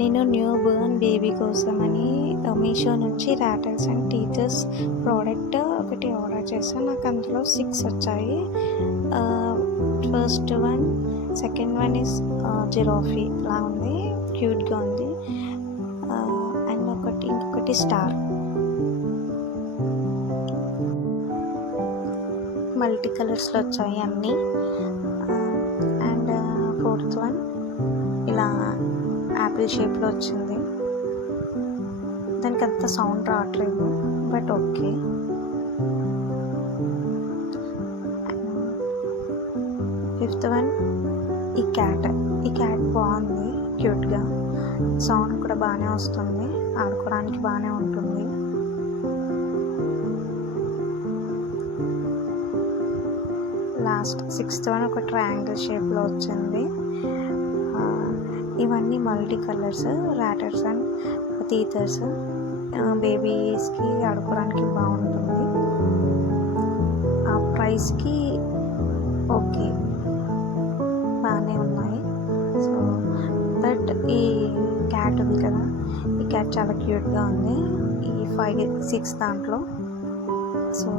నేను new Born baby కోసమని మీషో నుంచి రాటల్స్ అండ్ టీచర్స్ ప్రోడక్ట్ ఒకటి ఆర్డర్ చేశాను. నాకు అందులో 6 వచ్చాయి. First one, second one is giraffe లా ఉంది, క్యూట్గా ఉంది. అండ్ ఇంకొకటి స్టార్. మల్టీ కలర్స్లో వచ్చాయి అన్నీ. అండ్ ఫోర్త్ వన్ ఇలా యాపిల్ షేప్లో వచ్చింది. దానికి అంత సౌండ్ రావట్లేదు, బట్ ఓకే. ఫిఫ్త్ వన్ ఈ క్యాట్ బాగుంది, క్యూట్గా. సౌండ్ కూడా బాగానే వస్తుంది, ఆడుకోవడానికి బాగానే ఉంటుంది. లాస్ట్ సిక్స్త్ వన్ ఒక ట్రయాంగిల్ షేప్లో వచ్చింది. ఇవన్నీ మల్టీ కలర్స్, రాటర్స్ అండ్ టీథర్స్. బేబీస్కి ఆడుకోవడానికి బాగుంటుంది. ఆ ప్రైస్కి ఓకే, బాగానే ఉన్నాయి. సో బట్ ఈ క్యాట్ ఉంది కదా, ఈ క్యాట్ చాలా క్యూట్గా ఉంది ఈ 5, 6 దాంట్లో. సో